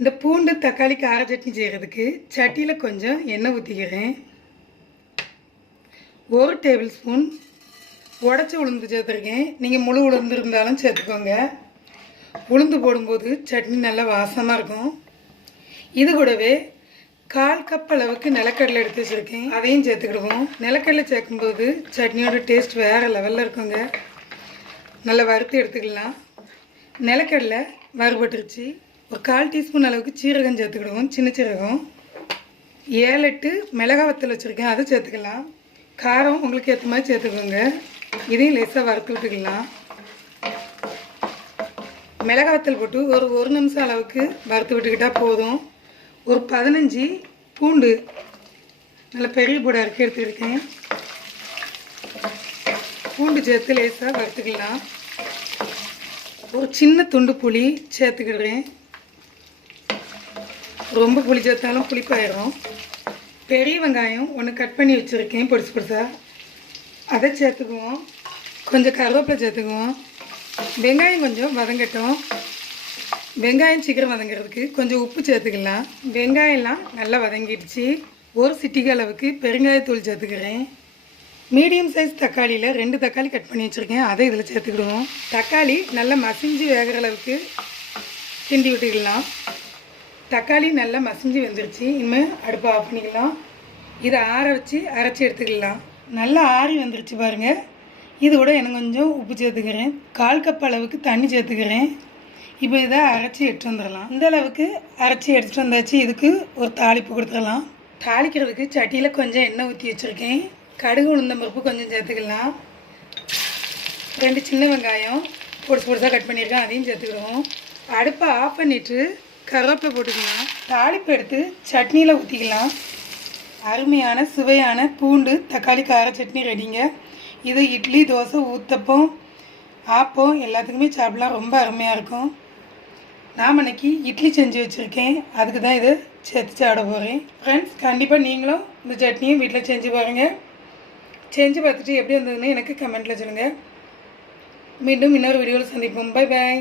இந்த பூண்டு தக்காளி கார சட்னி செய்கிறதுக்கு சட்டியில் கொஞ்சம் எண்ணெய் ஊற்றிக்கிறேன் ஒரு டேபிள் ஸ்பூன் உடச்சி உளுந்து சேர்த்துருக்கேன். நீங்கள் முழு உளுந்து இருந்தாலும் சேர்த்துக்கோங்க. உளுந்து போடும்போது சட்னி நல்லா வாசமாக இருக்கும். இது கூடவே கால் கப் அளவுக்கு நிலக்கடலை எடுத்து வச்சுருக்கேன். அதையும் சேர்த்துக்கிடுவோம். நிலக்கடலை சேர்க்கும்போது சட்னியோட டேஸ்ட் வேறு லெவலில் இருக்குங்க. நல்லா வறுத்து எடுத்துக்கலாம். நிலக்கடலை வறுபட்டுருச்சு. ஒரு கால் டீஸ்பூன் அளவுக்கு சீரகம் சேர்த்துக்கிடுவோம் சின்ன சீரகம். ஏழு எட்டு மிளகா வத்தல் வச்சுருக்கேன் அதை சேர்த்துக்கலாம். காரம் உங்களுக்கு ஏற்ற மாதிரி சேர்த்துக்கோங்க. இதையும் லேசாக வறுத்து விட்டுக்கலாம். மிளகா வத்தல் போட்டு ஒரு ஒரு நிமிஷம் அளவுக்கு வறுத்து விட்டுக்கிட்டால் போதும். ஒரு பதினஞ்சு பூண்டு நல்ல பெரிய பூடை இருக்கு எடுத்துருக்கேன் பூண்டு சேர்த்து லேசாக வறுத்துக்கலாம். ஒரு சின்ன துண்டு புளி சேர்த்துக்கிடுறேன். ரொம்ப புளி சேர்த்தாலும் புளிப்பாயிரும். பெரிய வெங்காயம் ஒன்று கட் பண்ணி வச்சுருக்கேன் பொடிசு பொடிசாக அதை சேர்த்துக்குவோம். கொஞ்சம் கருவேப்பிலை சேர்த்துக்குவோம். வெங்காயம் கொஞ்சம் வதங்கட்டும். வெங்காயம் சீக்கிரம் வதங்கிறதுக்கு கொஞ்சம் உப்பு சேர்த்துக்கலாம். வெங்காயம்லாம் நல்லா வதங்கிடுச்சு. ஒரு சிட்டிக்கு அளவுக்கு பெருங்காயத்தூள் சேர்த்துக்கிறேன். மீடியம் சைஸ் தக்காளியில் ரெண்டு தக்காளி கட் பண்ணி வச்சுருக்கேன். அதை இதில் சேர்த்துக்கிடுவோம். தக்காளி நல்லா மசிஞ்சு வேகிற அளவுக்கு கிண்டி விட்டுக்கலாம். தக்காளி நல்லா மசிஞ்சு வெந்துருச்சு. இனிமேல் அடுப்பை ஆஃப் பண்ணிக்கலாம். இதை ஆற வச்சு அரைச்சி எடுத்துக்கலாம். நல்லா ஆறி வந்துருச்சு பாருங்கள் இது கூட எனக்கு கொஞ்சம் உப்பு சேர்த்துக்கிறேன். கால் கப் அளவுக்கு தண்ணி சேர்த்துக்கிறேன். இப்போ இதை அரைச்சி எடுத்து வந்துடலாம். இந்த அளவுக்கு அரைச்சி எடுத்துகிட்டு வந்தாச்சு. இதுக்கு ஒரு தாளிப்பு கொடுத்துடலாம். தாளிக்கிறதுக்கு சட்டியில் கொஞ்சம் எண்ணெய் ஊற்றி வச்சுருக்கேன். கடுகு உளுந்தம் பருப்பு கொஞ்சம் சேர்த்துக்கலாம். ரெண்டு சின்ன வெங்காயம். பொடிசு பொடிசாக கட் பண்ணியிருக்கேன். அதையும் சேர்த்துக்கிடுவோம் அடுப்பை ஆஃப் பண்ணிவிட்டு கருவேப்பிலை போட்டுக்கலாம். தாளிப்பு எடுத்து சட்னியில் ஊற்றிக்கலாம் அருமையான சுவையான பூண்டு தக்காளி கார சட்னி ரெடிங்க. இது இட்லி தோசை ஊத்தப்பம் ஆப்பம் எல்லாத்துக்குமே சாப்பிடலாம். ரொம்ப அருமையாக இருக்கும். நான் இன்னைக்கு இட்லி செஞ்சு வச்சுருக்கேன். அதுக்கு தான் இதை சேர்த்து சாப்பிட போகிறேன் ஃப்ரெண்ட்ஸ் கண்டிப்பாக நீங்களும் இந்த சட்னியும் வீட்டில் செஞ்சு பாருங்கள் செஞ்சு பார்த்துட்டு எப்படி வந்ததுன்னு எனக்கு கமெண்ட்டில் சொல்லுங்கள் மீண்டும் இன்னொரு வீடியோவில் சந்திப்போம். Bye bye